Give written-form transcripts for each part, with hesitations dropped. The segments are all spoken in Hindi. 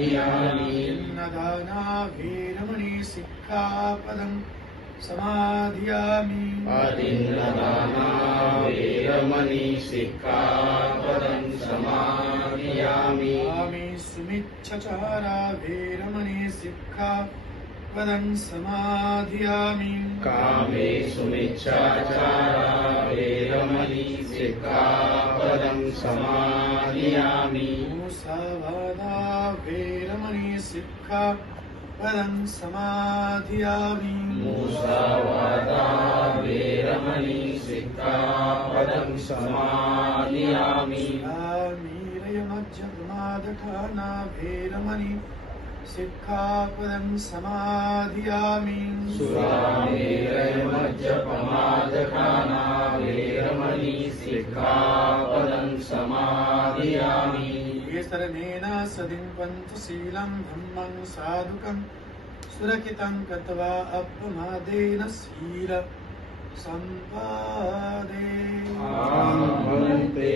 अन्नदाना वेरमणि सिक्खापदं समाधियामि अतिन्नदाना वेरमणि सिक्खापदं समाधियामि कामेषुमिच्छचारा वेरमणि सिक्खापदं समाधियामि कामेषुमिच्छाचारा वेरमणि सिक्खापदं समाधियामि मुसावादा वेरमणि सिक्खापदं समाधियामि मुसावादा वेरमणि सिक्खापदं समाधियामि आमीरयमज्जप्रमादठाना वेरमणि सिक्खापदं समाधियामि सुरामेरयमज्जपमादठाना वेरमणि सिक्खापदं समाधियामि येसरनेन सदिं पञ्चशीलं धम्मं साधुकं सुरक्षितं कृत्वा अपमादेन शील सम्पादे आमन्ते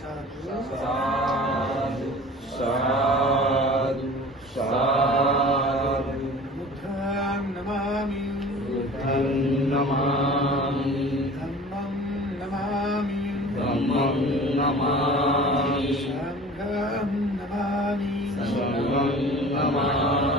साधु साधु साधु साधु बुद्धं नमामि बुद्धं नमामि धम्मं नमामि धम्मं नमामि संघं नमामि संघं नमामि